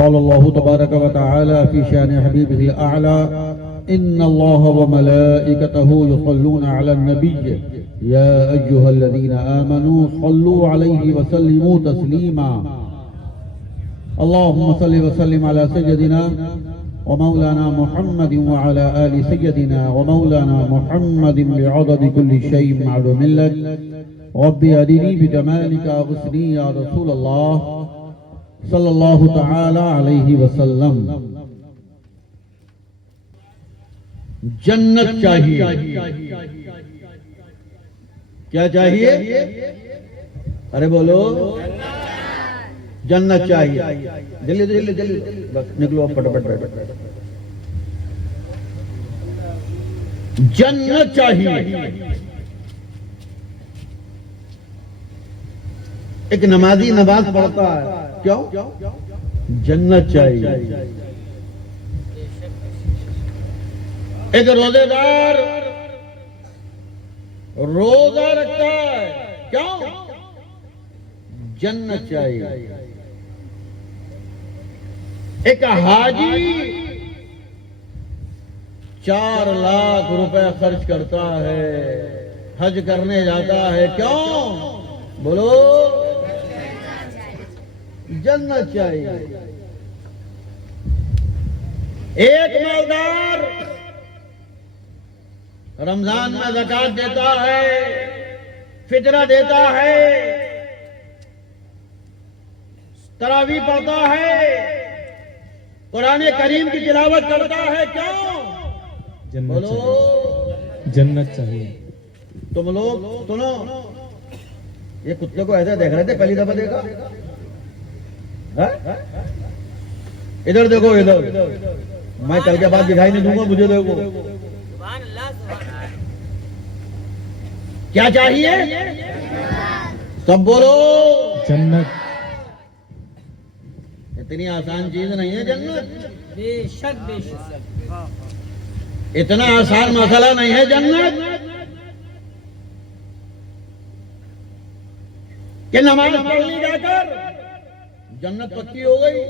قال الله تبارك وتعالى في شان حبيبه الأعلى إن الله وملائكته يصلون على النبي يا أيها الذين آمنوا صلوا عليه وسلموا تسليما اللهم صل وسلم على سيدنا ومولانا محمد وعلى آل سيدنا ومولانا محمد بعدد كل شيء معلوم لك رب أرني بجمالك أغثني يا رسول الله صلی اللہ تعالی علیہ وسلم. جنت چاہیے. کیا چاہیے؟ ارے بولو. جنت چاہیے. جلدی جلدی جلدی بس نکلو پٹپٹ. جنت چاہیے. ایک نمازی نماز پڑھتا ہے کیوں؟ جنت چاہیے. ایک روزے دار روزہ رکھتا ہے کیوں؟ جنت چاہیے. ایک حاجی 4 لاکھ روپے خرچ کرتا ہے حج کرنے جاتا ہے کیوں؟ بولو. جنت چاہیے. ایک مالدار رمضان میں زکوٰۃ دیتا ہے فطرہ دیتا ہے تراویح پڑھتا ہے قرآن کریم کی تلاوت کرتا ہے کیوں؟ بولو. جنت چاہیے. تم لوگ سنو. یہ کتے کو ایسے دیکھ رہے تھے پہلی دفعہ دیکھا. ادھر دیکھو ادھر. میں کل کے بعد دکھائی نہیں دوں گا مجھے. دیکھو کیا چاہیے. سب بولو. جنت. اتنی آسان چیز نہیں ہے جنت. بے شک بے شک. اتنا آسان مسئلہ نہیں ہے جنت کہ نماز پڑھ لی جا کر جنت پکی ہو گئی.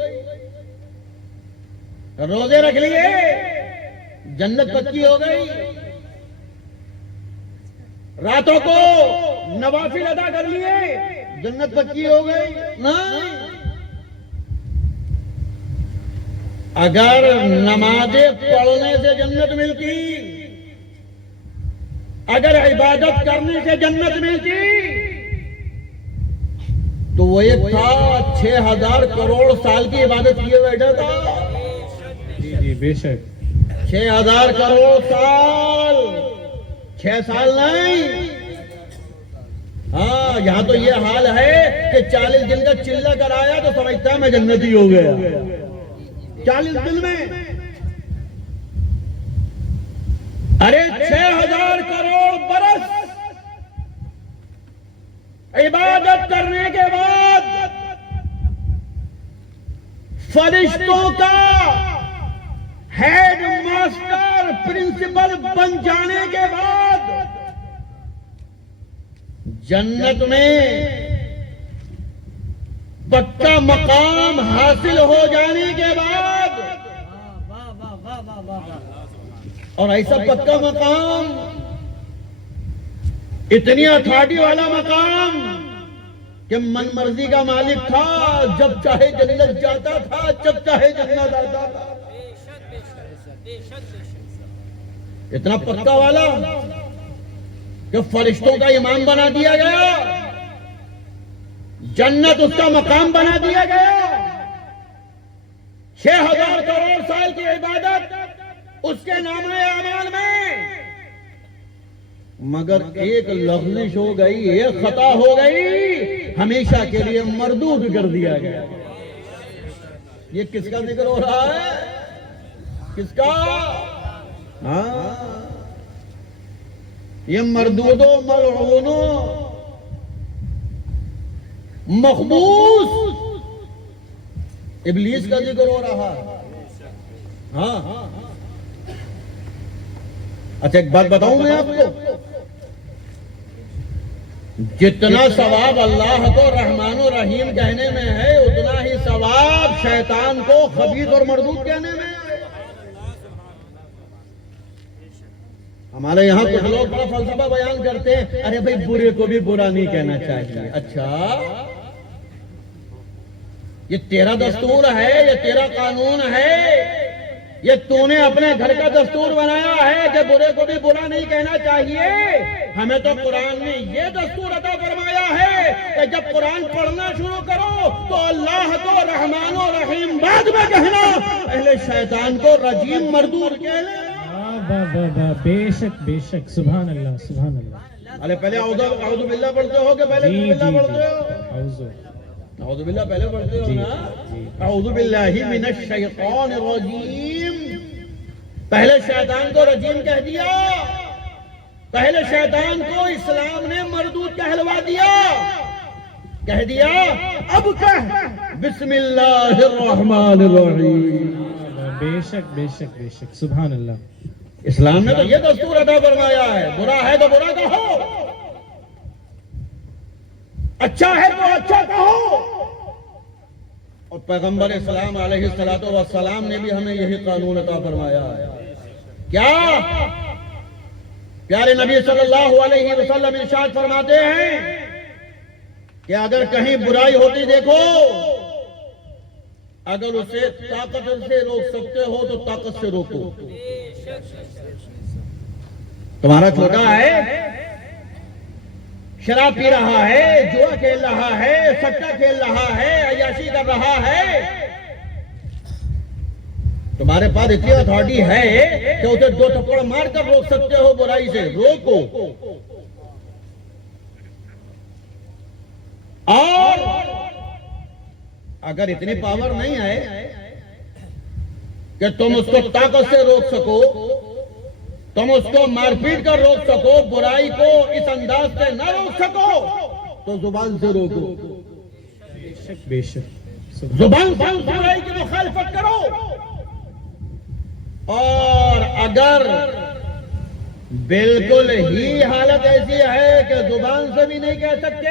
روزے رکھ لیے جنت پکی ہو گئی. راتوں کو نوافل ادا کر لیے جنت پکی ہو گئی. نہیں. اگر نمازیں پڑھنے سے جنت ملتی اگر عبادت کرنے سے جنت ملتی تو وہ ایک تھا 6000 کروڑ سال کی عبادت کیے بیٹھا تھا. جی بے شک. 6000 کروڑ سال. 6 سال نہیں. ہاں یہاں تو یہ حال ہے کہ 40 دن کا چلہ کرایا تو سمجھتا ہے میں جنتی ہو گیا. 40 دن میں. ارے 6000 کروڑ برس عبادت کرنے کے بعد فرشتوں کا ہیڈ ماسٹر پرنسپل بن جانے کے بعد جنت میں پکا مقام حاصل ہو جانے کے بعد اور ایسا پکا مقام اتنی اتھارٹی والا مقام کہ من مرضی کا مالک تھا. جب چاہے جنت جاتا تھا جب چاہے جنت آتا تھا. اتنا پکا والا کہ فرشتوں کا امام بنا دیا گیا. جنت اس کا مقام بنا دیا گیا. 6000 کروڑ سال کی عبادت اس کے نامہ اعمال میں. مگر ایک لغزش ہو گئی ایک خطا ہو گئی ہمیشہ کے لیے مردود کر دیا گیا. یہ کس کا ذکر ہو رہا ہے؟ کس کا؟ ہاں یہ مردود و ملعون و مخبوس ابلیس کا ذکر ہو رہا ہے. ہاں اچھا ایک بات بتاؤں میں آپ کو. جتنا ثواب اللہ کو رحمان و رحیم کہنے میں ہے اتنا ہی ثواب شیطان کو خبیث اور مردود کہنے میں ہے۔ ہمارے یہاں کچھ لوگ بڑا فلسفہ بیان کرتے ہیں، ارے بھائی برے کو بھی برا نہیں کہنا چاہیے۔ اچھا یہ تیرا دستور ہے، یہ تیرا قانون ہے، یہ تو نے اپنے گھر کا دستور بنایا ہے کہ برے کو بھی برا نہیں کہنا چاہیے۔ ہمیں تو قرآن نے یہ دستور عطا فرمایا ہے کہ جب قرآن پڑھنا شروع کرو تو اللہ کو رحمان و رحیم بعد میں کہنا، پہلے شیطان کو رجیم مردود کہہ لینا۔ بے شک بے شک، سبحان اللہ سبحان اللہ۔ ارے پہلے اعوذ باللہ پڑھتے ہو کہ پہلے جی بسم جی اللہ پڑھتے ہو؟ اعوذ اعوذ باللہ پہلے پڑھتے ہو نا؟ اعوذ باللہ من الشیطان الرجیم، پہلے شیطان کو رجیم کہہ دیا، پہلے شیطان کو اسلام نے مردود کہلوا دیا، کہہ دیا اب کہہ بسم اللہ الرحمن الرحیم۔ بے شک بے شک بے شک، سبحان اللہ۔ اسلام نے تو یہ دستور عطا فرمایا ہے، برا ہے تو برا کہو، اچھا ہے تو اچھا کہو۔ اور پیغمبر اسلام علیہ السلام نے بھی ہمیں یہی قانون عطا فرمایا ہے۔ کیا؟ پیارے نبی صلی اللہ علیہ وسلم ارشاد فرماتے ہیں کہ اگر کہیں برائی ہوتی دیکھو، اگر اسے طاقت سے روک سکتے ہو تو طاقت سے روکو۔ تمہارا چھوٹا ہے، شراب پی رہا ہے، جوا کھیل رہا ہے، سٹا کھیل رہا ہے، عیاشی کر رہا ہے، تمہارے پاس اتنی اتھارٹی ہے کہ اسے 2 تھپڑ مار کر روک سکتے ہو، برائی سے روکو۔ اور اگر اتنی پاور نہیں ہے کہ تم اس کو طاقت سے روک سکو، تم اس کو مار پیٹ کر روک سکو، برائی کو اس انداز سے نہ روک سکو، تو زبان سے روکو۔ بے شک بے شک، زبان سے اس برائی کی مخالفت کرو۔ اور اگر بالکل ہی حالت ایسی ہے کہ زبان سے بھی نہیں کہہ سکتے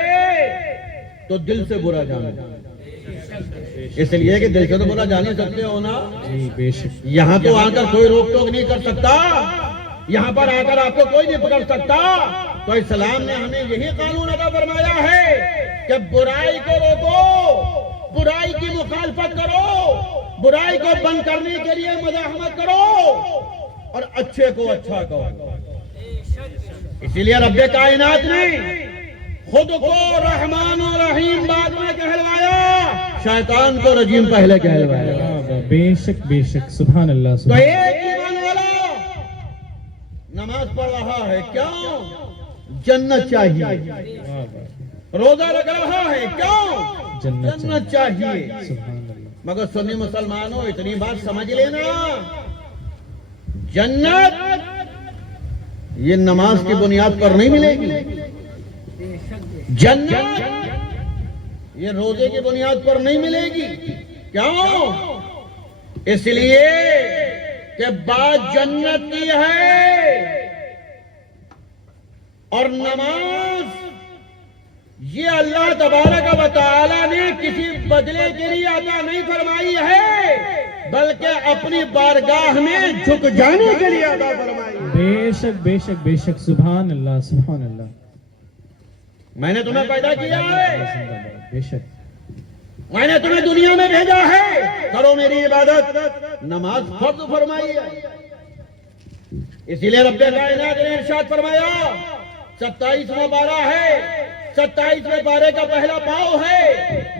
تو دل سے برا جانو، اس لیے کہ دل سے تو برا جان ہی سکتے ہو نا۔ جی بے شک۔ یہاں تو آ کر کوئی روک ٹوک نہیں کر سکتا، یہاں پر آ کر آپ کو کوئی نہیں پکڑ سکتا۔ تو اسلام نے ہمیں یہی قانون عطا فرمایا ہے کہ برائی کو روکو، برائی کی مخالفت کرو، برائی کو بند کرنے کے لیے مزاحمت کرو، اور اچھے کو اچھا کہو۔ اسی لیے رب کائنات نے خود کو رحمان و رحیم بعد میں کہلوایا، شیطان کو رجیم پہلے کہلوایا۔ بے شک بے شک، سبحان اللہ تو سبحان ایک ایمان والا نماز پڑھ رہا ہے، کیوں؟ جنت چاہیے۔ اللہ۔ روزہ رکھ رہا ہے، کیوں؟ جنت چاہیے۔ سبحان اللہ۔ مگر سنی مسلمانوں اتنی بات سمجھ لینا، جنت یہ نماز کی بنیاد پر نہیں ملے گی، جنت یہ روزے کی بنیاد پر نہیں ملے گی۔ کیوں؟ اس لیے کہ بات جنت کی ہے، اور نماز یہ اللہ تبارک و تعالی نے کسی بدلے کے لیے عطا نہیں فرمائی ہے، بلکہ اپنی بارگاہ میں جھک جانے کے لیے عطا فرمائی ہے۔ بے شک بے شک بے شک، سبحان اللہ سبحان اللہ۔ میں نے تمہیں پیدا کیا ہے، بے شک۔ میں نے تمہیں دنیا میں بھیجا ہے، کرو میری عبادت، نماز فرض فرمائی ہے۔ اسی لیے رب کائنات نے ارشاد فرمایا، 27واں پارہ ہے، 27ویں پارے کا پہلا پاؤ ہے،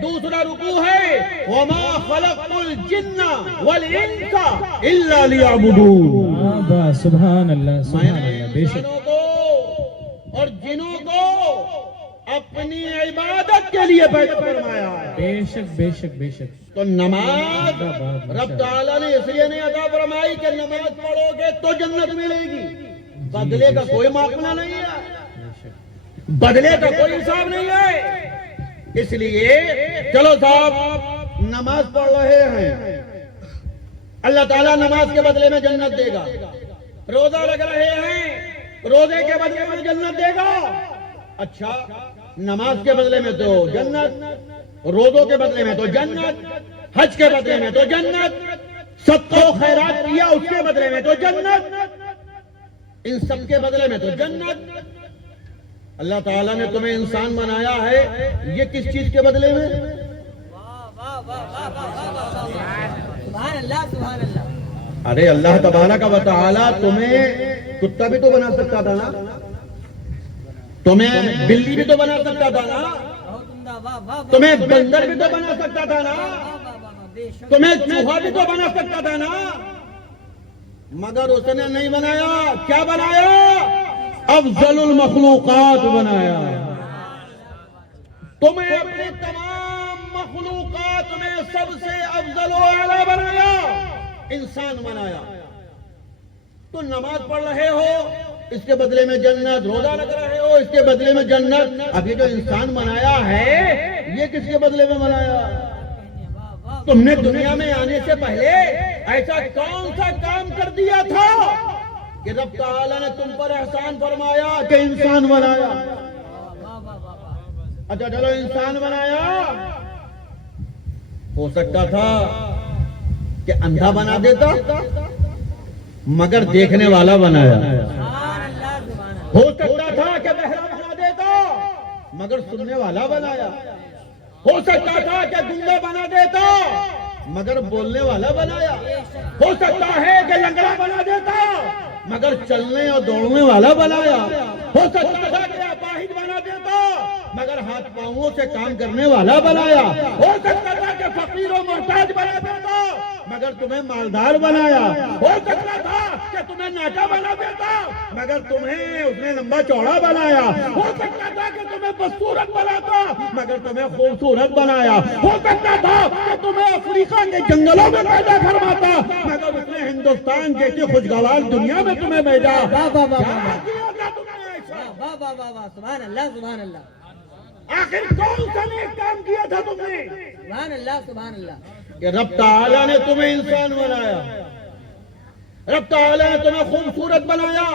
دوسرا رکوع ہے، وَمَا خَلَقْتُ الْجِنَّ وَالْإِنسَ إِلَّا لِيَعْبُدُونِ۔ سبحان اللہ سبحان میں نے اللہ، بے شک۔ انسانوں کو اور جنوں کو اپنی عبادت کے لیے پیدا فرمایا ہے۔ بے شک بے شک بے شک۔ تو نماز رب تعالیٰ نے اس لیے نہیں عطا فرمائی کہ نماز پڑھو گے تو جنت ملے گی، بدلے کا کوئی معاملہ نہیں ہے، بدلے کا کوئی حساب نہیں ہے۔ اس لیے چلو صاحب نماز پڑھ رہے ہیں، اللہ تعالیٰ نماز کے بدلے میں جنت دے گا۔ روزہ رکھ رہے ہیں، روزے کے بدلے میں جنت دے گا۔ اچھا نماز کے بدلے میں تو جنت، روزوں کے بدلے میں تو جنت، حج کے بدلے میں تو جنت، صدقہ و خیرات کیا اس کے بدلے میں تو جنت، ان سب کے بدلے میں تو جنت۔ اللہ تعالیٰ نے تمہیں انسان بنایا ہے، یہ کس چیز کے بدلے میں؟ سبحان اللہ سبحان اللہ۔ ارے اللہ تبارک و تعالیٰ تمہیں کتا بھی تو بنا سکتا تھا نا، تمہیں بلی بھی تو بنا سکتا تھا نا، بہت عمدہ، واہ واہ، تمہیں بندر بھی تو بنا سکتا تھا نا، بے شک، تمہیں چوہا بھی تو بنا سکتا تھا نا، مگر اس نے نہیں بنایا۔ کیا بنایا؟ افضل المخلوقات بنایا۔ تمہیں اپنی تمام مخلوقات میں سب سے افضل و اعلیٰ بنایا، انسان بنایا۔ تو نماز پڑھ رہے ہو اس کے بدلے میں جنت، روزہ رکھ رہے ہو اس کے بدلے میں جنت، اب یہ جو انسان بنایا ہے یہ کس کے بدلے میں بنایا؟ تم نے دنیا میں آنے سے پہلے ایسا کون سا کام کر دیا تھا کہ رب تعالیٰ نے تم پر احسان فرمایا کہ انسان بنایا؟ اچھا چلو انسان بنایا، ہو سکتا تھا کہ اندھا بنا دیتا مگر دیکھنے والا بنایا، سبحان اللہ سبحان اللہ، ہو سکتا تھا کہ بہرا بنا دیتا مگر سننے والا بنایا، ہو سکتا تھا کہ گنگا بنا دیتا مگر بولنے والا بنایا، ہو سکتا ہے کہ لنگڑا بنا دیتا مگر چلنے اور دوڑنے والا بنایا، ہو سکتا تھا کہ اپاہج بنا دیتا مگر ہاتھ پاؤں سے کام کرنے والا بنایا، ہو سکتا تھا کہ فقیر و محتاج بنا دیتا مگر تمہیں مالدار بنایا، ہو سکتا تھا کہ تمہیں ناٹا بنا دیتا مگر تمہیں اس نے لمبا چوڑا بنایا، ہو سکتا تھا کہ تمہیں بدصورت بناتا مگر تمہیں خوبصورت بنایا، ہو سکتا تھا کہ تمہیں افریقہ کے جنگلوں میں پیدا فرماتا مگر اس نے ہندوستان جیسی خوشگوار دنیا میں تمہیں بھیجا۔ واہ واہ واہ کیا واہ، کیا تھا تم نے ایسا؟ واہ واہ واہ واہ، سبحان اللہ سبحان اللہ، آخر کون سا نیک کام کیا تھا تم نے سبحان اللہ سبحان اللہ، کہ رب تعالیٰ نے تمہیں انسان بنایا، رب تعالیٰ نے تمہیں خوبصورت بنایا،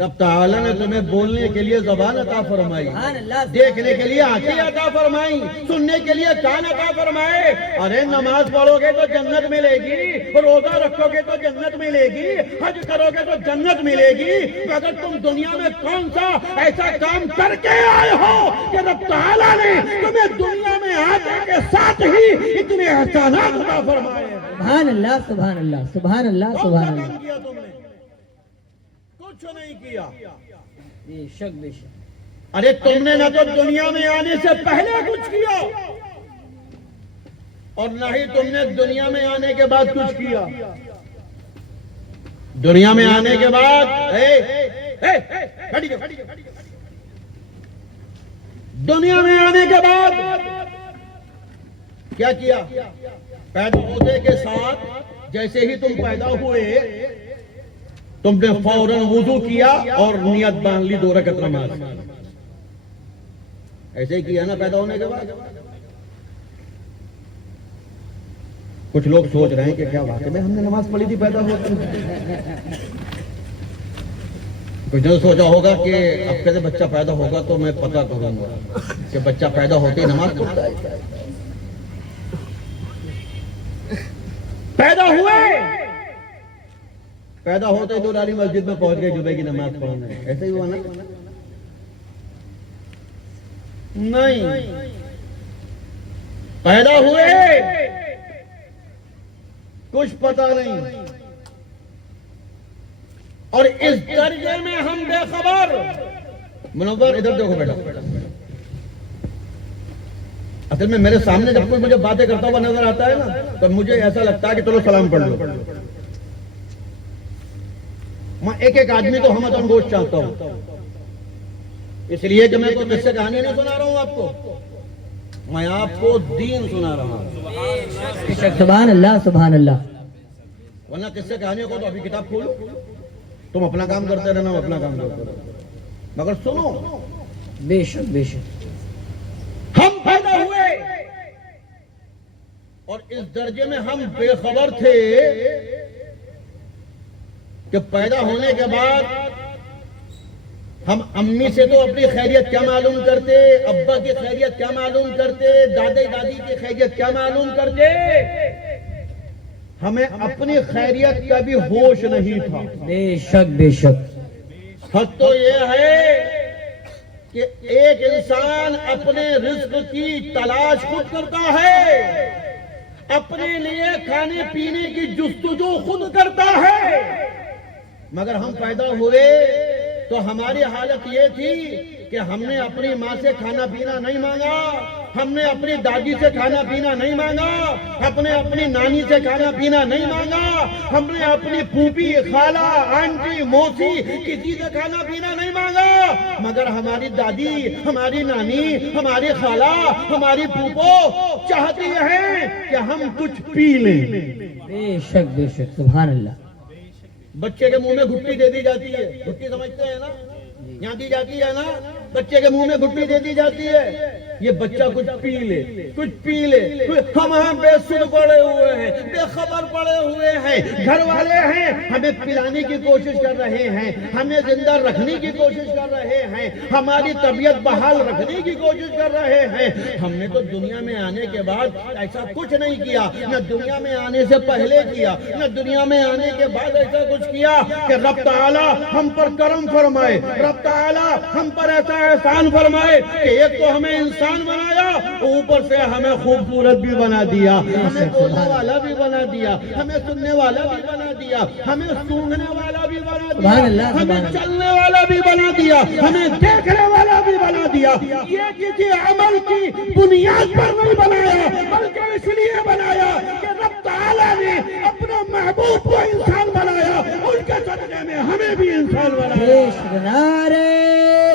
رب تعالیٰ نے تمہیں بولنے کے لیے زبان عطا فرمائی، سبحان اللہ، دیکھنے کے لیے آنکھیں عطا فرمائی، سننے کے لیے کان عطا فرمائے۔ ارے نماز پڑھو گے تو جنت ملے گی، روزہ رکھو گے تو جنت ملے گی، حج کرو گے تو جنت ملے گی، مگر تم دنیا میں کون سا ایسا کام کر کے آئے ہو کہ رب تعالیٰ نے تمہیں دنیا میں آنے کے ساتھ ہی اتنے احسانات عطا فرمائے؟ سبحان اللہ سبحان اللہ، سبحان اللہ کون سا سبحان کام اللہ، کیا تم نے؟ کچھ نہیں کیا۔ بے شک بے شک، ارے تم نے نہ تو دنیا میں آنے سے پہلے کچھ کیا اور نہ ہی تم نے دنیا میں آنے کے بعد کچھ کیا۔ دنیا میں آنے کے بعد دنیا میں آنے کے بعد کیا کیا؟ پیدا ہونے کے ساتھ جیسے ہی تم پیدا ہوئے تم نے فوراً وضو کیا اور نیت باندھ لی 2 رکعت نماز۔ ایسے ہی کیا نا پیدا ہونے کے بعد؟ کچھ لوگ سوچ رہے ہیں کہ کیا واقعی میں ہم نے نماز پڑھی تھی پیدا ہوتے؟ کچھ نے سوچا ہوگا کہ اب کیسے بچہ پیدا ہوگا تو میں پتہ کروں گا کہ بچہ پیدا ہوتے ہی نماز پڑھتا ہے۔ پیدا ہوئے، پیدا ہوتے ہی دورانی مسجد میں پہنچ گئے جمعے کی نماز پڑھنے، ایسے ہی ہوا نا؟ نہیں، پیدا ہوئے کچھ پتہ نہیں، اور اس درجے میں ہم بے خبر۔ منور ادھر دیکھو بیٹا، اصل میں میرے سامنے جب کوئی مجھے باتیں کرتا ہوا نظر آتا ہے نا تو مجھے ایسا لگتا ہے کہ چلو سلام پڑھ لو۔ میں ایک ایک آدمی کو ہم اتن گوشت چاہتا ہوں، اس لیے کہ میں کوئی قصے کہانی نہیں سنا رہا ہوں آپ کو، میں آپ کو دین سنا رہا ہوں۔ سبحان اللہ سبحان اللہ، ورنہ قصے کہانیوں کو تو ابھی کتاب کھولو، تم اپنا کام کرتے رہنا، اپنا کام کرتے رہنا، مگر سنو، بے شک بے شک، ہم پیدا ہوئے اور اس درجے میں ہم بے خبر تھے کہ پیدا ہونے کے بعد ہم امی سے تو اپنی خیریت کیا معلوم کرتے، ابا کی خیریت کیا معلوم کرتے، دادے دادی کی خیریت کیا معلوم کرتے، ہمیں اپنی خیریت کا بھی ہوش نہیں تھا۔ بے شک بے شک۔ حق تو یہ ہے کہ ایک انسان اپنے رزق کی تلاش خود کرتا ہے، اپنے لیے کھانے پینے کی جستجو خود کرتا ہے، مگر ہم پیدا ہوئے تو ہماری حالت یہ تھی کہ ہم نے اپنی ماں سے کھانا پینا نہیں مانگا، ہم نے اپنی دادی سے کھانا پینا نہیں مانگا، ہم نے اپنی نانی سے کھانا پینا نہیں مانگا، ہم نے اپنی پھوپھی، خالہ، آنٹی، موسی کسی سے کھانا پینا نہیں مانگا، مگر ہماری دادی، ہماری نانی، ہماری خالہ، ہماری پھوپھو چاہتی ہیں کہ ہم کچھ پی لیں۔ بے شک بے شک، سبحان اللہ۔ بچے کے منہ میں گھٹی دے دی جاتی ہے، گھٹی سمجھتے ہیں نا، یہاں دی جاتی ہے نا، بچے کے منہ میں گھٹی دے دی جاتی ہے، یہ بچہ کچھ پی لے، کچھ پی لے۔ ہم بے سن پڑے ہوئے ہیں، بے خبر پڑے ہوئے ہیں، گھر والے ہیں ہمیں پلانے کی کوشش کر رہے ہیں، ہمیں زندہ رکھنے کی کوشش کر رہے ہیں، ہماری طبیعت بحال رکھنے کی کوشش کر رہے ہیں۔ ہم نے تو دنیا میں آنے کے بعد ایسا کچھ نہیں کیا، نہ دنیا میں آنے سے پہلے کیا، نہ دنیا میں آنے کے بعد ایسا کچھ کیا کہ رب تعالی ہم پر کرم فرمائے، رب تعالی ہم پر ایسا احسان فرمائے کہ ایک تو ہمیں انسان بنایا، اوپر سے ہمیں خوبصورت بھی بنا دیا، ہمیں بولنے والا بھی بنا دیا، ہمیں سننے والا بھی بنا دیا، ہمیں سونگھنے والا بھی بنا دیا، ہمیں چلنے والا بھی بنا دیا، ہمیں دیکھنے والا بھی بنا دیا۔ یہ کسی عمل کی بنیاد پر نہیں بنایا، بلکہ اس لیے بنایا کہ رب تعالیٰ نے اپنے محبوب کو انسان بنایا، ان کے صدقے میں ہمیں بھی انسان بنایا۔ نعرہ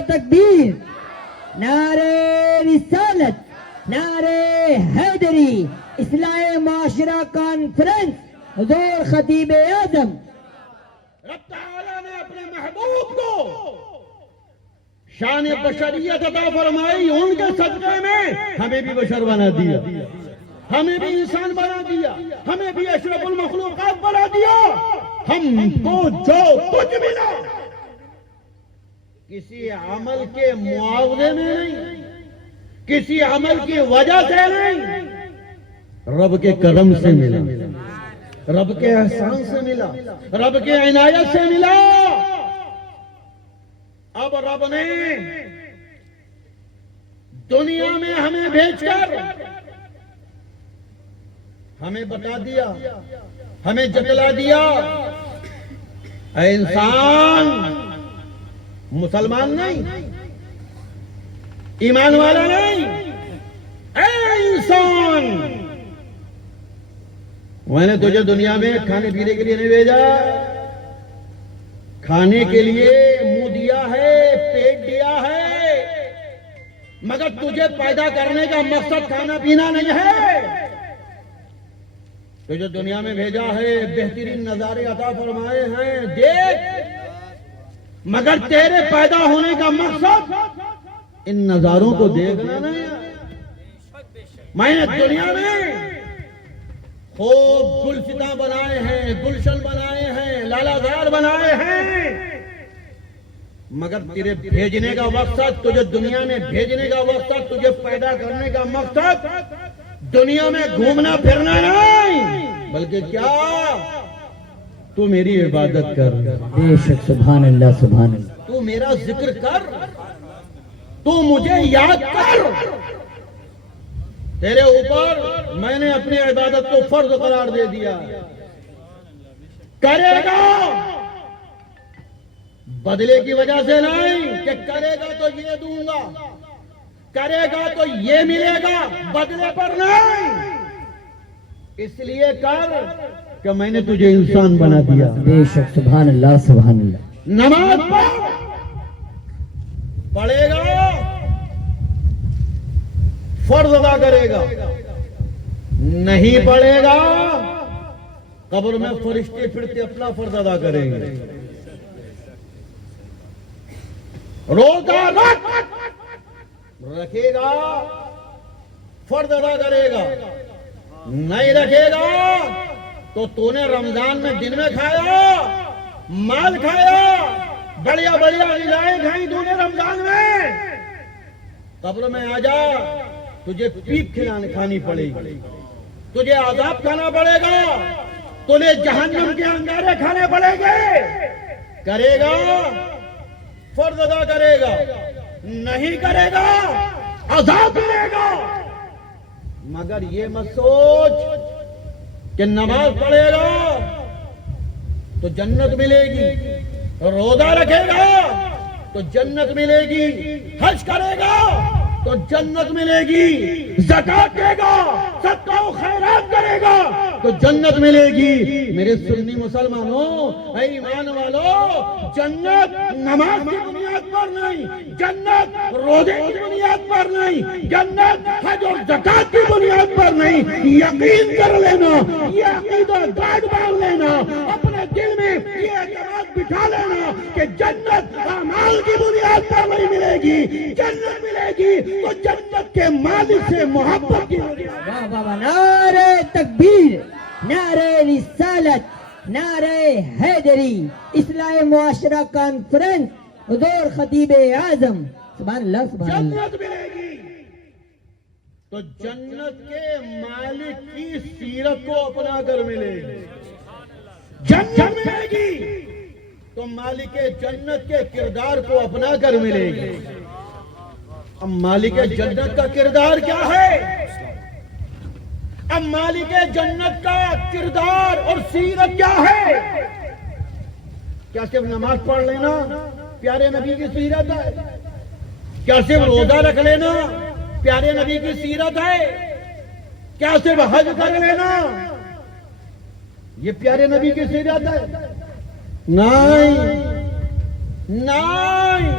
تکبیر، نعرہ رسالت، نعرہ حیدری، اصلاح معاشرہ کانفرنس، حضور خطیب اعظم۔ رب تعالیٰ نے اپنے محبوب کو شان بشریت عطا فرمائی، ان کے صدقے میں ہمیں بھی بشر بنا دیا، ہمیں بھی انسان بنا دیا، ہمیں بھی اشرف المخلوقات بنا دیا۔ ہم کو جو کچھ ملا کسی عمل کے معاوضے میں نہیں، کسی عمل کی وجہ سے نہیں، رب کے کرم سے ملا، رب کے احسان سے ملا، رب کے عنایت سے ملا۔ اب رب نے دنیا میں ہمیں بھیج کر ہمیں بتا دیا، ہمیں جتلا دیا، اے انسان، مسلمان نہیں، ایمان والا نہیں، اے انسان، میں نے تجھے دنیا میں کھانے پینے کے لیے نہیں بھیجا، کھانے کے لیے منہ دیا ہے، پیٹ دیا ہے، مگر تجھے پیدا کرنے کا مقصد کھانا پینا نہیں ہے۔ تجھے دنیا میں بھیجا ہے، بہترین نظارے عطا فرمائے ہیں، دیکھ، مگر تیرے پیدا ہونے کا مقصد ان نظاروں کو دیکھنا نہیں ہے۔ میں نے دنیا میں خوب گلستاں بنائے ہیں، گلشن بنائے ہیں، لالا زار بنائے ہیں، مگر تیرے بھیجنے کا مقصد، تجھے دنیا میں بھیجنے کا مقصد، تجھے پیدا کرنے کا مقصد دنیا میں گھومنا پھرنا نہیں، بلکہ کیا؟ تو میری عبادت کر، بے شک، سبحان اللہ سبحان اللہ۔ تو میرا ذکر کر، تو مجھے یاد کر۔ تیرے اوپر میں نے اپنی عبادت کو فرض قرار دے دیا۔ کرے گا بدلے کی وجہ سے نہیں کہ کرے گا تو یہ دوں گا، کرے گا تو یہ ملے گا، بدلے پر نہیں، اس لیے کر کہ میں نے تجھے انسان بنا دیا۔ بے شک، سبحان اللہ سبحان اللہ۔ نماز پڑھے گا، فرض ادا کرے گا، نہیں پڑھے گا، قبر میں فرشتے پھرتے اپنا فرض ادا کریں گے۔ روزہ رکھے گا، فرض ادا کرے گا، نہیں رکھے گا تو نے رمضان میں دن میں کھایا، مال کھایا، بڑھیا بڑھیا غذائیں کھائیں تو نے رمضان میں، قبر میں آ جا تجھے پیپ کھانی پڑے گی، تجھے عذاب کھانا پڑے گا، تجھے جہنم کے انگارے کھانے پڑے گے، کرے گا فرض ادا کرے گا، نہیں کرے گا عذاب ملے گا۔ مگر یہ مت سوچ کہ نماز پڑھے گا تو جنت ملے گی، روزہ رکھے گا تو جنت ملے گی، حج کرے گا تو جنت ملے گی، زکات دے گا، صدقہ و خیرات کرے گا تو جنت ملے گی۔ میرے سنی مسلمانوں، اے ایمان والو، جنت نماز کی بنیاد پر نہیں، جنت روزے کی بنیاد پر نہیں، جنت حج اور زکات کی بنیاد پر نہیں۔ یقین کر لینا، یہ عقیدہ گاڑ باندھ لینا، اپنے دل میں یہ اعتماد بٹھا لینا کہ جنت اعمال کی بنیاد پر نہیں ملے گی، جنت ملے گی تو جنت کے مالک سے محبت کی بنیاد۔ واہ واہ واہ، نعرہ تکبیر، نعرہ رسالت، نعرہ حیدری، اصلاح معاشرہ کانفرنس، حضور خطیب اعظم، سبحان اللہ سبحان اللہ۔ جنت ملے گی تو جنت کے مالک کی سیرت کو اپنا کر ملے گی، جنت ملے گی تو مالک جنت کے کردار کو اپنا کر ملے گی۔ اب مالک جنت کا کردار کیا ہے؟ اب مالک جنت کا کردار اور سیرت کیا ہے؟ کیا صرف نماز پڑھ لینا پیارے نبی کی سیرت ہے؟ کیا صرف روزہ رکھ لینا پیارے نبی کی سیرت ہے؟ کیا صرف حج کر لینا یہ پیارے نبی کی سیرت ہے؟ نہیں نہیں،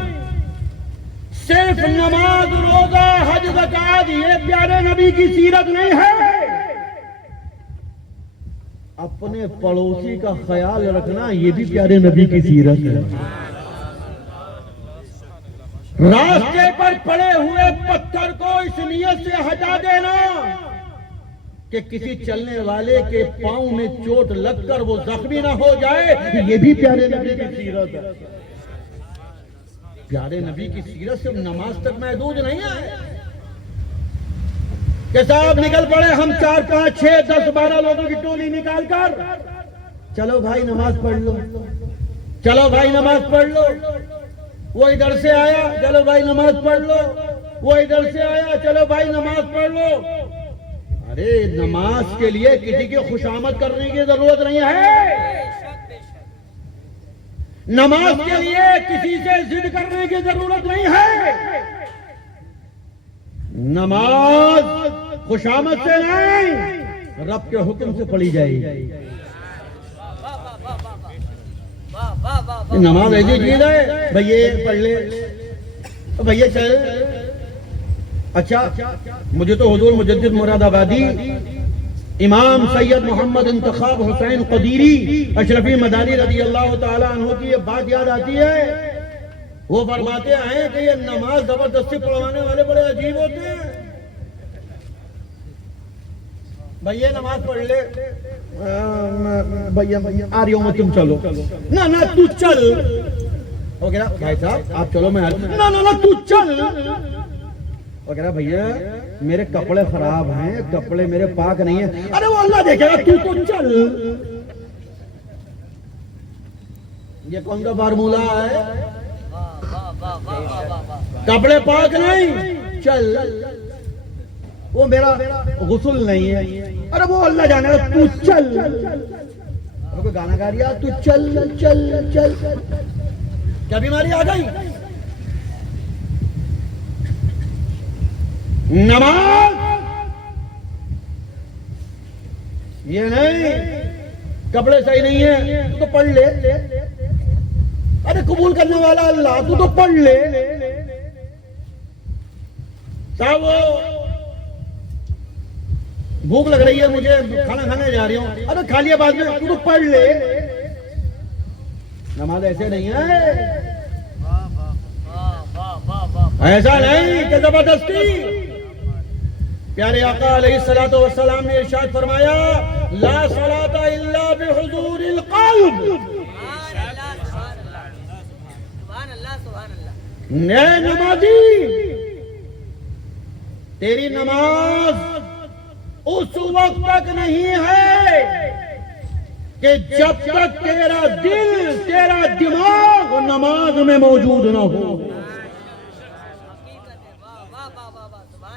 صرف نماز روزہ حج زکات یہ پیارے نبی کی سیرت نہیں ہے۔ اپنے پڑوسی کا خیال رکھنا یہ بھی پیارے نبی کی سیرت ہے۔ راستے پر پڑے ہوئے پتھر کو اس نیت سے ہٹا دینا کہ کسی چلنے والے کے پاؤں میں چوٹ لگ کر وہ زخمی نہ ہو جائے، یہ بھی پیارے نبی کی سیرت ہے۔ پیارے نبی کی سیرت صرف نماز تک محدود نہیں ہے کہ صاحب نکل پڑے ہم 4 5 6 10 12 لوگوں کی ٹولی نکال کر چلو بھائی نماز پڑھ لو، چلو بھائی نماز پڑھ لو، وہ ادھر سے آیا چلو بھائی نماز پڑھ لو، وہ ادھر سے آیا چلو بھائی نماز پڑھ لو۔ ارے نماز کے لیے کسی کی خوشامد کرنے کی ضرورت نہیں ہے، نماز کے لیے کسی سے ضد کرنے کی ضرورت نہیں ہے، نماز خوشامد سے نہیں رب کے حکم سے پڑھی جائے گی۔ نماز ایسی چیز ہے بھئیے پڑھ لے بھئیے چل۔ اچھا مجھے تو حضور مجدد مراد آبادی امام سید محمد انتخاب حسین قدیری اشرفی مدانی رضی اللہ تعالیٰ عنہ کی یہ بات یاد آتی ہے۔ وہ فرماتے ہیں کہ یہ نماز زبردستی پڑھوانے والے بڑے عجیب ہوتے ہیں۔ بھئیے نماز پڑھ لے، بھئیے آ رہی ہوں میں تم چلو، نہ تو چل، وہ کہہ رہا بھائی صاحب آپ چلو میں آ رہا ہوں، نہ تو چل، وہ کہہ رہا بھئیے میرے کپڑے خراب ہیں، کپڑے میرے پاک نہیں ہیں، ارے وہ اللہ دیکھے گا تو چل۔ یہ کون کا فارمولہ ہے؟ کپڑے پاک نہیں چل، وہ میرا غسل نہیں ہے، ارے وہ اللہ جانے گا تو چل۔ کوئی گانا گا رہا تو چل چل چل، کیا بیماری آ گئی؟ نماز یہ نہیں کپڑے صحیح نہیں ہے تو پڑھ لے، ارے قبول کرنے والا اللہ تو پڑھ لے۔ صاحب بھوک لگ رہی ہے مجھے کھانا کھانے جا رہی ہوں، ارے کھا لیا بعد میں تو پڑھ لے۔ نماز ایسے نہیں ہے، ایسا نہیں کہ زبردستی۔ پیارے آقا علیہ الصلوۃ والسلام نے ارشاد فرمایا لا صلاۃ الا بحضور القلب، اے نمازی، تیری نماز اس وقت تک نہیں ہے کہ جب تک تیرا دل، تیرا دماغ نماز میں موجود نہ ہو،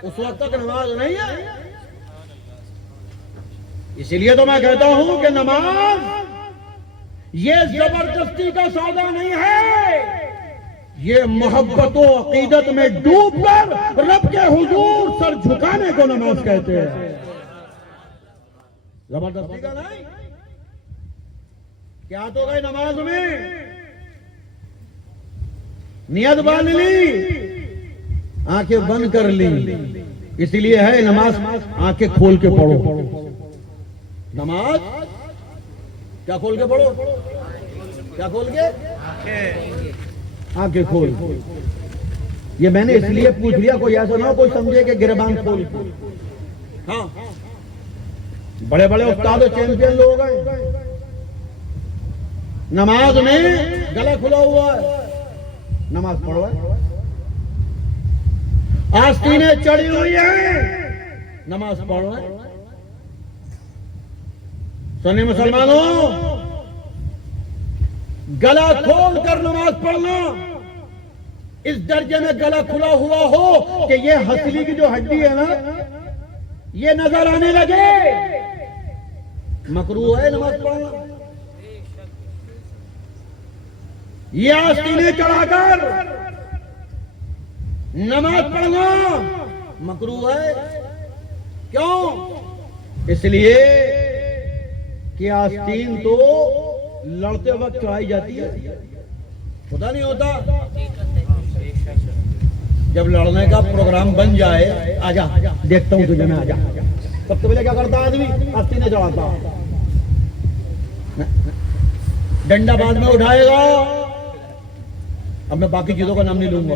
اس وقت تک نماز نہیں ہے۔ اسی لیے تو میں کہتا ہوں کہ نماز یہ زبردستی کا سودا نہیں ہے، یہ محبت و عقیدت میں ڈوب کر رب کے حضور سر جھکانے کو نماز کہتے ہیں، زبردستی کا نہیں۔ کیا تو گئے نماز میں نیت باندھ لی، آنکھیں بند کر لی، اسی لیے ہے نماز آنکھیں کھول کے پڑھو۔ نماز کیا کھول کے پڑھو؟ کیا کھول کے؟ آنکھیں کھول۔ یہ میں نے اس لیے پوچھ لیا، کوئی ایسا نہ ہو کوئی سمجھے کہ گریبان کھول۔ ہاں بڑے بڑے استاد چیمپئن لوگ ہیں، نماز میں گلا کھلا ہوا ہے، نماز پڑھو ہے، آستینیں چڑھی ہوئی ہیں، نماز پڑھو ہے۔ سنی مسلمانوں، گلا کھول کر نماز پڑھنا، اس درجے میں گلا کھلا ہوا ہو کہ یہ ہتھیلی کی جو ہڈی ہے نا یہ نظر آنے لگے، مکروہ ہے نماز پڑھنا۔ یہ آستینیں چڑھا کر نماز پڑھنا مکروہ ہے۔ کیوں؟ اس لیے کہ آستین تو لڑتے وقت چڑھائی جاتی ہے، پتہ نہیں ہوتا۔ جب لڑنے کا پروگرام بن جائے، آجا دیکھتا ہوں تجھے میں، آجا، سب سے پہلے کیا کرتا آدمی؟ آستینیں چڑھاتا، ڈنڈا بعد میں اٹھائے گا۔ اب میں باقی چیزوں کا نام نہیں لوں گا،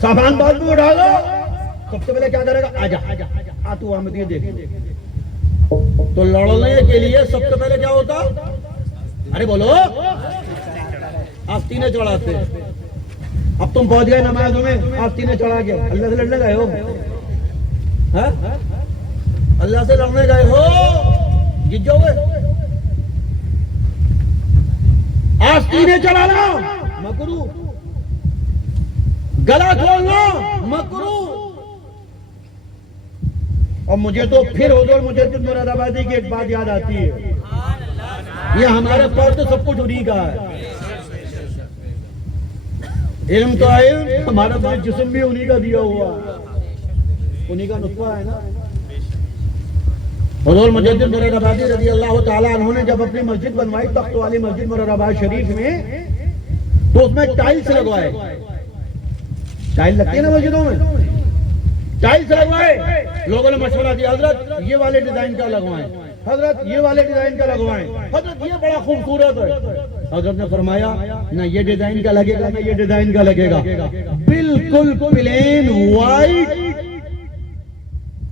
سامان بعد میں اٹھا گا، سب سے پہلے کیا کرے گا؟ آجا آ تو آمدی دیکھ۔ تو لڑنے کے لیے سب سے پہلے کیا ہوتا؟ ارے بولو، آستینیں چڑھاتے۔ اب تم پہنچ گئے نماز میں، آستینیں چڑھا کے اللہ سے لڑنے گئے ہو، اللہ سے لڑنے گئے ہو، جیت جاؤ گے۔ آستینیں چڑھانا مکروہ، گلا کھولنا مکروہ۔ اور مجھے تو پھر حضور مجدد مراد آبادی کی ایک بات یاد آتی ہے، یہ ہمارے پاس تو سب کچھ انہی کا ہے، علم تو علم، ہمارا تو جسم بھی انہی کا دیا ہوا، انہی کا نطفہ ہے نا۔ حضور مجدد مراد آبادی رضی اللہ تعالیٰ عنہ نے جب اپنی مسجد بنوائی، تخت والی مسجد مراد آباد شریف میں، تو اس میں ٹائلز لگوائے۔ ٹائل لگتی ہے نا مسجدوں میں، ٹائلز لگوائے۔ لوگوں نے مشورہ دیا، حضرت یہ والے ڈیزائن کا لگوائیں، حضرت یہ والے ڈیزائن کا لگوائیں، حضرت یہ بڑا خوبصورت ہے۔ حضرت نے فرمایا نہ یہ ڈیزائن کا لگے گا نہ یہ ڈیزائن کا لگے گا، بالکل پلین وائٹ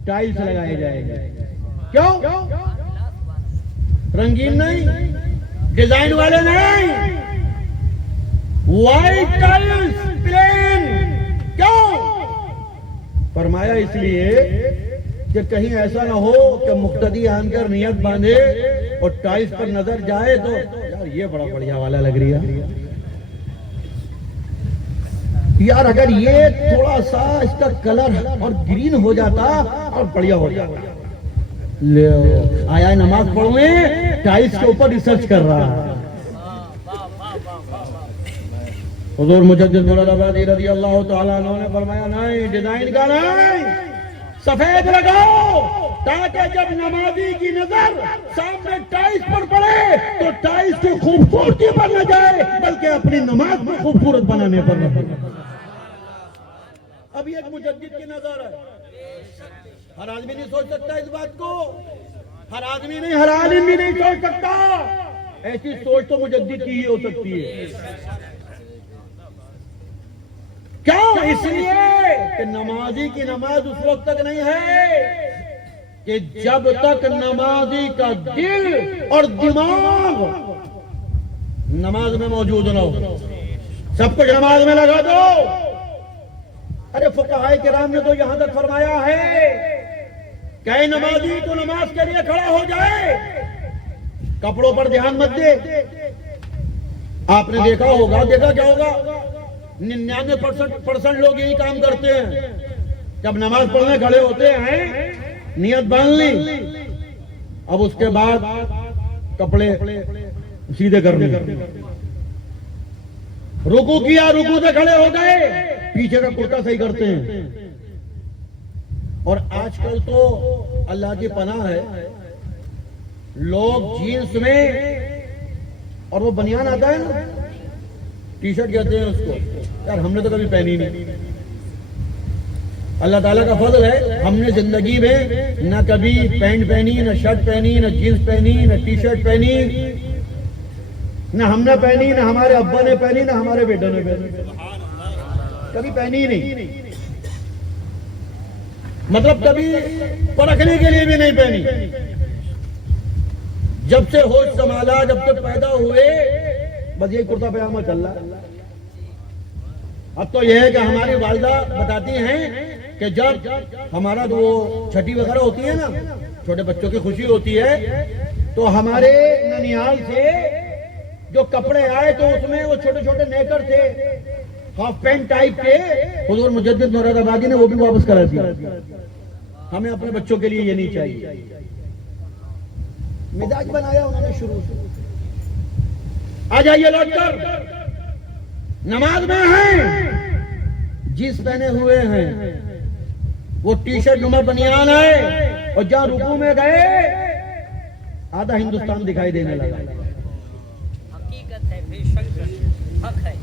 ٹائلز لگائے جائے گا۔ کیوں؟ رنگین نہیں، ڈیزائن والے نہیں، وائٹ ٹائلز پلین۔ کیوں؟ فرمایا اس لیے کہ کہیں ایسا نہ ہو کہ مقتدی آن کر نیت باندھے اور ٹائلز پر نظر جائے تو یار یہ بڑا بڑھیا والا لگ رہی ہے، یار اگر یہ تھوڑا سا اس کا کلر اور گرین ہو جاتا اور بڑھیا ہو جاتا۔ آیا نماز پڑھنے ٹائلز کے اوپر ریسرچ کر رہا ہے۔ حضور مجدد مراد آبادی رضی اللہ تعالیٰ عنہ نے فرمایا نہیں، ڈیزائن کا نہیں، سفید لگاؤ تاکہ جب نمازی کی نظر سامنے ٹائلز پر پڑے تو ٹائلز کی خوبصورتی پر نہ جائے بلکہ اپنی نماز کو خوبصورت بنانے پر نہ پڑے۔ اب یہ ایک مجدد کی نظر ہے، ہر آدمی نہیں سوچ سکتا اس بات کو، ہر آدمی نہیں، ہر عالم بھی نہیں سوچ سکتا۔ ایسی سوچ تو مجدد کی ہی ہو سکتی ہے۔ کیوں؟ اس لیے کہ نمازی کی نماز اس وقت تک نہیں ہے کہ جب تک نمازی کا دل اور دماغ نماز میں موجود نہ ہو، سب کچھ نماز میں لگا دو۔ ارے فقہائے کرام نے تو یہاں تک فرمایا ہے کہ اے نمازی تو نماز کے لیے کھڑا ہو جائے، کپڑوں پر دھیان مت دے۔ آپ نے دیکھا کیا ہوگا، 99% لوگ یہی کام کرتے ہیں، جب نماز پڑھنے کھڑے ہوتے ہیں نیت باندھ لی، اب اس کے بعد کپڑے سیدھے کرنے، رکوع کیا، رکوع سے کھڑے ہو گئے، پیچھے کا کرتا صحیح کرتے ہیں۔ اور آج کل تو اللہ کی پناہ ہے، لوگ جینس میں، اور وہ بنیان آتا ہے نا، ٹی شرٹ کہتے ہیں اس کو، یار ہم نے تو کبھی پہنی نہیں۔ اللہ تعالیٰ کا فضل ہے، ہم نے زندگی میں نہ کبھی پینٹ پہنی، نہ شرٹ پہنی، نہ جینس پہنی، نہ ٹی شرٹ پہنی، نہ ہم نے پہنی، نہ ہمارے ابا نے پہنی، نہ ہمارے بیٹے نے پہنی، کبھی پہنی ہی نہیں، مطلب کبھی پرکھنے کے لیے بھی نہیں پہنی۔ جب سے ہوش سنبھالا، جب سے پیدا ہوئے، بس یہ کرتا پاجامہ چل رہا ہے۔ اب تو یہ ہے کہ ہماری والدہ بتاتی ہیں کہ جب ہمارا وہ چھٹی وغیرہ ہوتی ہے نا، چھوٹے بچوں کی خوشی ہوتی ہے، تو ہمارے ننیال سے جو کپڑے آئے تو اس میں وہ چھوٹے چھوٹے نیکر تھے، ہاف پینٹ ٹائپ کے، حضور مجدد مراد آبادی نے وہ بھی واپس کرا دیا۔ ہمیں اپنے بچوں کے لیے یہ نہیں چاہیے، مزاج بنایا انہوں نے شروع سے۔ آ جائیے لوٹ کر، نماز میں ہیں، جینس پہنے ہوئے ہیں، وہ ٹی شرٹ نمبر بنیان ہے، اور جہاں رکوع میں گئے آدھا ہندوستان دکھائی دینے لگا۔ حقیقت ہے، بے شک حق ہے۔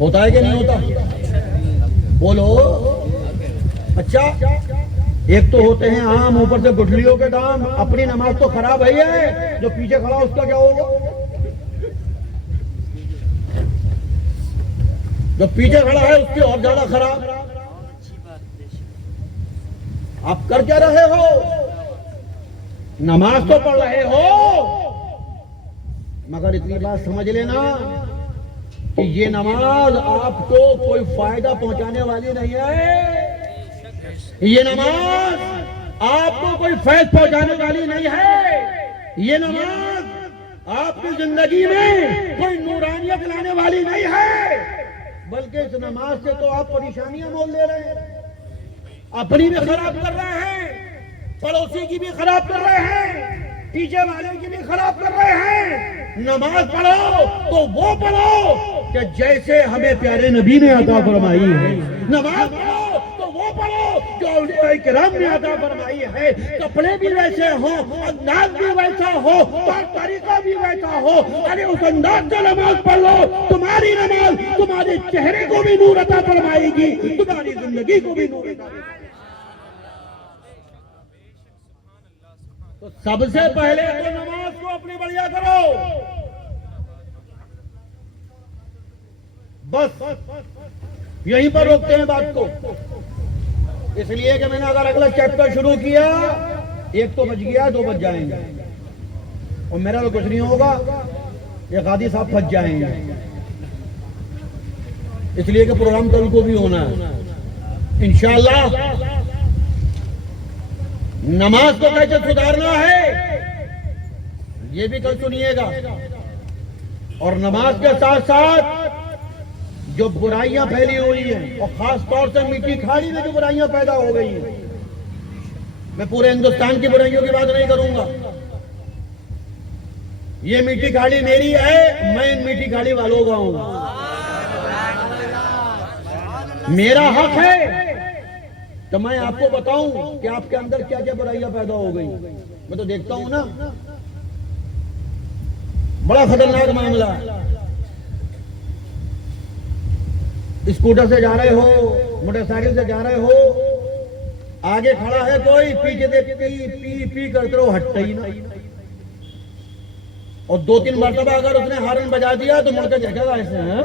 ہوتا ہے کہ نہیں ہوتا؟ بولو۔ اچھا، ایک تو ہوتے ہیں عام، اوپر سے گٹھلیوں کے دام، اپنی نماز تو خراب ہے، جو پیچھے کھڑا اس کا کیا ہوگا؟ جو پیچھے کھڑا ہے اس کی اور زیادہ خراب۔ آپ کر کیا رہے ہو؟ نماز تو پڑھ رہے ہو، مگر اتنی بات سمجھ لینا کہ یہ نماز آپ کو کوئی فائدہ پہنچانے والی نہیں ہے، یہ نماز آپ کو کوئی فیض پہنچانے والی نہیں ہے، یہ نماز آپ کی زندگی میں کوئی نورانیت لانے والی نہیں ہے، بلکہ اس نماز سے تو آپ پریشانیاں مول لے رہے ہیں، اپنی بھی خراب کر رہے ہیں، پڑوسی کی بھی خراب کر رہے ہیں، پیچھے والے کی بھی خراب کر رہے ہیں۔ نماز پڑھو تو وہ پڑھو کہ جیسے ہمیں پیارے نبی نے عطا فرمائی ہے، نماز پڑھو تو وہ پڑھو جو اولیاء کرام نے عطا فرمائی ہے، کپڑے بھی ویسے ہوں، انداز بھی ویسا ہو، اور طریقہ بھی ویسا ہو، ارے اس انداز سے نماز پڑھ لو، تمہاری نماز تمہارے چہرے کو بھی نور عطا فرمائے گی، تمہاری زندگی کو بھی نور عطا فرمائے گی۔ تو سب سے پہلے تو نماز کو اپنی بڑھیا کرو، بس یہیں پر روکتے ہیں بات کو، اس لیے کہ میں نے اگر اگلا چیپٹر شروع کیا، ایک تو بج گیا، 2 بج جائیں گے، اور میرا تو کچھ نہیں ہوگا، یہ قاضی صاحب پھنس جائیں گے، اس لیے کہ پروگرام کل کو بھی ہونا ہے انشاءاللہ۔ نماز کو کیسے سدھارنا ہے یہ بھی کل سنیے گا، اور نماز کے ساتھ ساتھ جو برائیاں پھیلی ہوئی ہیں، اور خاص طور سے میٹھی کھاڑی میں جو برائیاں پیدا ہو گئی ہیں، میں پورے ہندوستان کی برائیوں کی بات نہیں کروں گا، یہ میٹھی کھاڑی میری ہے، میں ان میٹھی کھاڑی والوں کا ہوں، میرا حق ہے تو میں آپ کو بتاؤں کہ آپ کے اندر کیا کیا برائیاں پیدا ہو گئی۔ میں تو دیکھتا ہوں نا، بڑا خطرناک معاملہ ہے، اسکوٹر سے جا رہے ہو، موٹر سائیکل سے جا رہے ہو، آگے کھڑا ہے کوئی، پیچھے سے پی پی کرتے رہو، ہٹتا ہی نہ، اور 2-3 مرتبہ اگر اس نے ہارن بجا دیا تو مڑ کے دیکھا گا ایسے ہیں،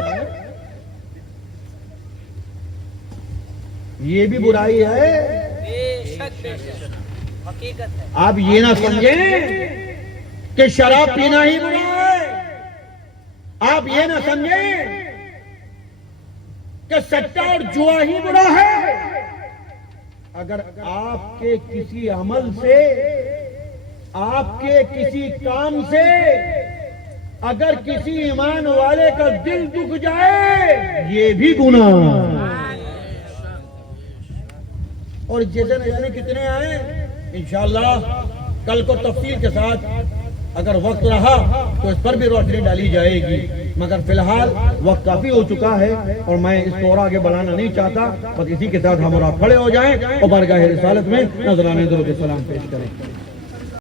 یہ بھی برائی ہے۔ بے شک حقیقت ہے۔ آپ یہ نہ سمجھیں کہ شراب پینا ہی برا ہے، آپ یہ نہ سمجھیں کہ سچا اور جوا ہی برا ہے. اگر آپ کے کسی عمل سے، آپ کے کسی کام سے اگر کسی ایمان والے کا دل دکھ جائے، یہ بھی گناہ. اور جتنے کتنے آئے انشاءاللہ کل کو تفصیل کے ساتھ اگر وقت رہا تو اس پر بھی روشنی ڈالی جائے گی، مگر فی الحال وقت کافی ہو چکا ہے اور میں اس کو اور آگے بڑھانا نہیں چاہتا. بس اسی کے ساتھ ہم اور آپ کھڑے ہو جائیں اور بارگاہ رسالت میں نذرانے درود و سلام پیش کریں.